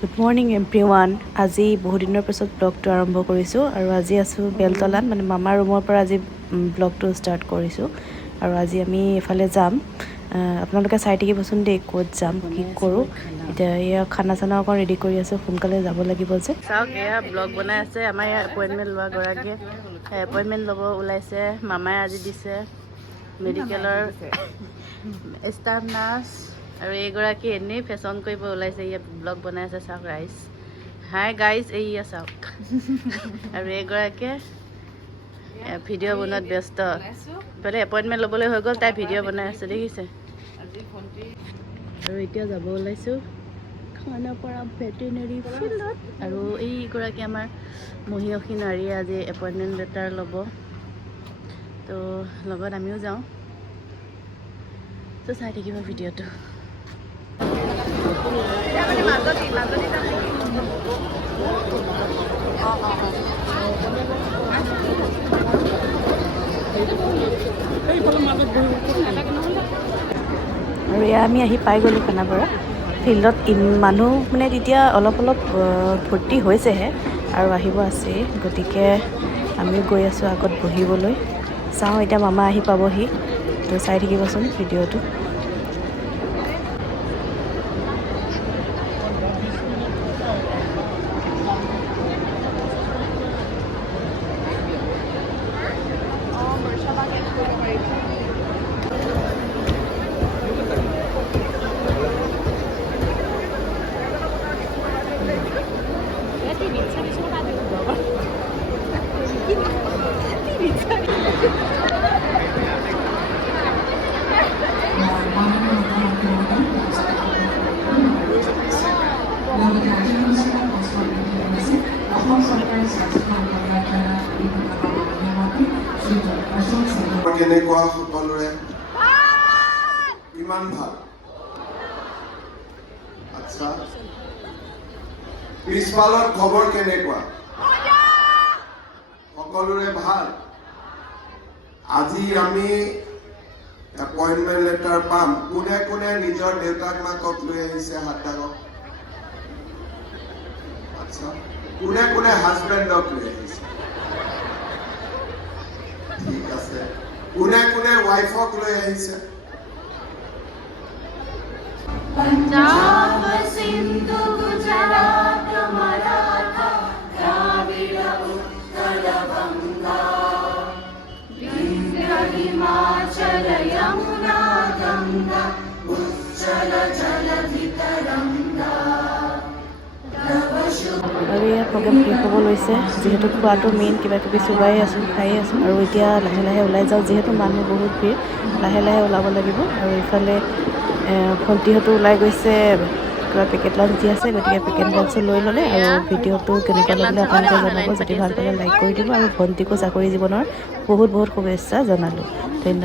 Good morning everyone. আজি বহুত দিনৰ পিছত ব্লগটো আৰম্ভ কৰিছোঁ আৰু আজি আছোঁ বেলতলাত, মানে মামাৰ ৰুমৰ পৰা আজি ব্লগটো ষ্টাৰ্ট কৰিছোঁ। আৰু আজি আমি এফালে যাম, আপোনালোকে চাই থাকিবচোন দেই ক'ত যাম, কি কৰোঁ। এতিয়া এয়া খানা চানা অকণ ৰেডি কৰি আছোঁ, সোনকালে যাব লাগিব যে। চাওক এয়া ব্লগ বনাই আছে আমাৰ ইয়াৰ এপইণ্টমেণ্ট লোৱা গৰাকীয়ে। এপইণ্টমেণ্ট ল'ব ওলাইছে, মামাই আজি দিছে মেডিকেলৰ ষ্টাফ নাৰ্ছ। আৰু এইগৰাকী এনেই ফেশ্বন কৰিব ওলাইছে, ইয়াত ব্লগ বনাই আছে। চাওক ৰাইজ, হাই গাইজ, এইয়া চাওক। আৰু এইগৰাকীয়ে ভিডিঅ' বনোৱাত ব্যস্ত। ইফালে এপইণ্টমেণ্ট ল'বলৈ হৈ গ'ল, তাই ভিডিঅ' বনাই আছে, দেখিছে। আৰু এতিয়া যাব ওলাইছোঁ খানাপাৰা ভেটেনেৰী ফিল্ডত। আৰু এইগৰাকী আমাৰ মহিয়সী নাৰীয়ে আজি এপইণ্টমেণ্ট লেটাৰ ল'ব, তো লগত আমিও যাওঁ। তো চাই থাকিব ভিডিঅ'টো। আৰু এয়া আমি আহি পাই গ'লোঁ খানাপাৰা ফিল্ডত। মানুহ মানে তেতিয়া অলপ ভৰ্তি হৈছেহে আৰু আহিব আছেই, গতিকে আমিও গৈ আছোঁ আগত বহিবলৈ। চাওঁ এতিয়া মামা আহি পাবহি, তো চাই থাকিবচোন ভিডিঅ'টো। কেনেকুৱা সকলোৰে ইমান ভাল? আচ্ছা, পিছফালৰ খবৰ কেনেকুৱা? সকলোৰে ভাল? আজি আমি এপইণ্টমেণ্ট লেটাৰ পাম। কোনে কোনে নিজৰ দেউতাক মাকক লৈ আহিছে হাত দাঙক। আচ্ছা, কোনে কোনে হাজবেণ্ডক লৈ আহিছে? ঠিক আছে, কোনে কোনে ৱাইফক লৈ আহিছে? पंजाब सिंधु गुजरात मराठा द्राविड उत्कल गंगा विंध्य हिमाचल यमुना गंगा उच्चल जलधि तरंगा। আৰু এয়া প্ৰগ্ৰেম শেষ হ'ব লৈছে, যিহেতু খোৱাটো মেইন। কিবা কিবি চুবাই আছোঁ, খাই আছোঁ। আৰু এতিয়া লাহে লাহে ওলাই যাওঁ, যিহেতু মানুহ বহুত ভিৰ, লাহে লাহে ওলাব লাগিব। আৰু ইফালে ভণ্টিহঁতো ওলাই গৈছে, কিবা পেকেট লাঞ্চ দি আছে, গতিকে পেকেট লাঞ্চো লৈ ল'লে। আৰু ভিডিঅ'টো কেনেকুৱা লাগিলে আপোনালোকে জনাব, যদি ভাল পালে লাইক কৰি দিব। আৰু ভণ্টিকো চাকৰি জীৱনৰ বহুত শুভেচ্ছা জনালোঁ। ধন্যবাদ।